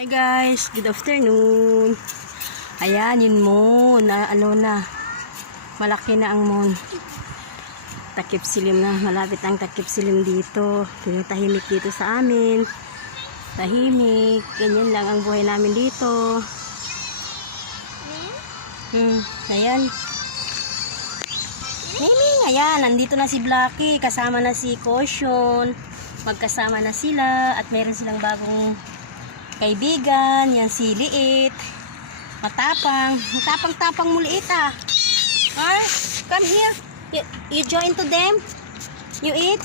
Hi guys, good afternoon. Ayan, yun moon. Malaki na ang moon. Takip silim na. Malapit ang takip silim dito. Tahimik dito sa amin. Tahimik. Ganyan lang ang buhay namin dito. Ayan. Miming, ayan. Nandito na si Blacky. Kasama na si Caution. Magkasama na sila. At meron silang bagong kaibigan. Yan si Liit. Matapang. Matapang-tapang mo, Liit, ah. Huh? Come here. You join to them? You eat?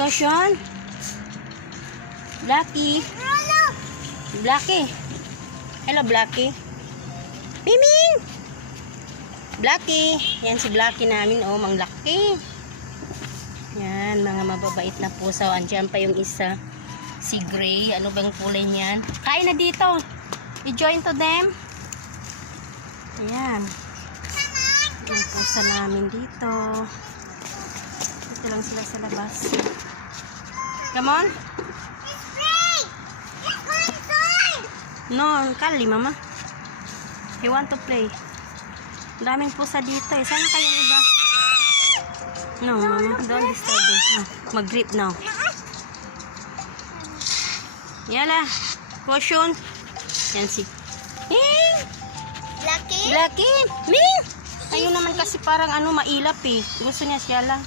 Caution? Blacky? Blacky? Hello, Blacky? Miming! Blacky! Yan si Blacky namin. Oh, manglaki. Yan, mga mababait na pusa. Andiyan pa yung isa. Si Gray. Ano bang kulay niyan? Kain na dito. You join to them? Ayan. Yung pusa namin dito. Dito lang sila sa labas. Come on. No, kali mama. You want to play? Daming pusa dito eh. Sana kayong iba? No, mama. Don't disturb it. No. Mag-grip now. Yala. Caution. Yan si Blacky? Blacky. Ming! Ayun naman kasi parang mailap eh. Gusto niya siya lang.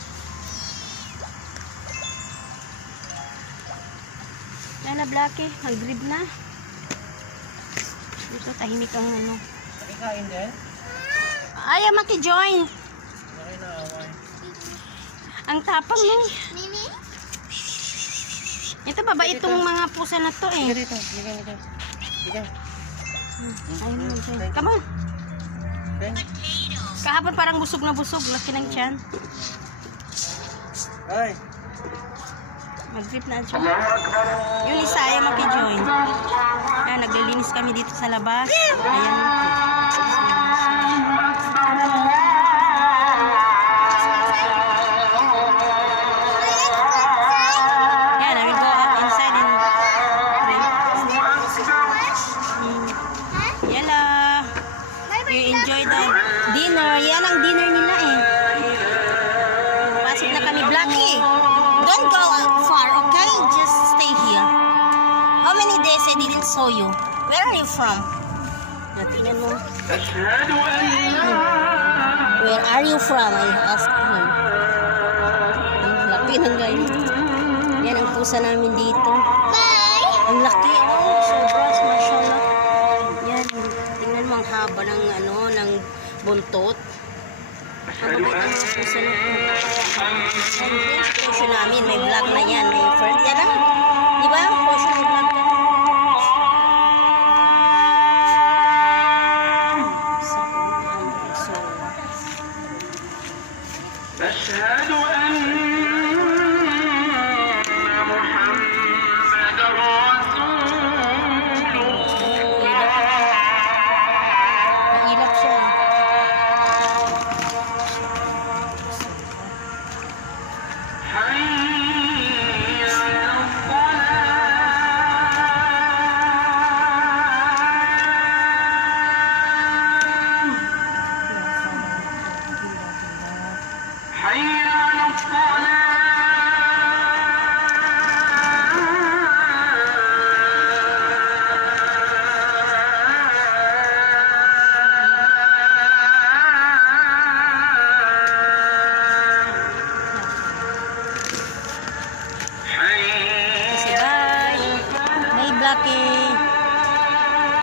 Yala, Blacky. Mag-grip na. Dito, tahimik ang Kain din? Ayaw maki-join. Ang tapang no. Mimi? Ito ba itong mga pusa na to eh. Dito. Dito. Ayaw mo join. Come on. Kahapon parang busog na busog. Laki ng tiyan. Ay. Mag-grip na siya. Yung isa ayaw maki-join. Ayan, naglilinis kami dito sa labas. Ayan. Yan, I will go up inside and yala. You enjoy the dinner. Yan ang dinner nila eh. Pasok na kami. Blacky, don't go far, okay? Just stay here. How many days I didn't saw you? Where are you from? Tingnan mo. Where are you from? I asked him. Ang laki ng guys. Yan ang pusa namin dito. Bye! Ang laki. Oh, sobras. Mashallah. Yan. Tingnan mo ang haba ng ng buntot. Ang babait ng mga pusa na ito. Yan. Pusa namin. May vlog na yan. May first. Yan ah. Diba? Pusa may vlog ka. أشهد أن محمد رسول الله. Mahilap siya. حي على الصلاة. حي على الصلاة. Bye. Bye, Blacky.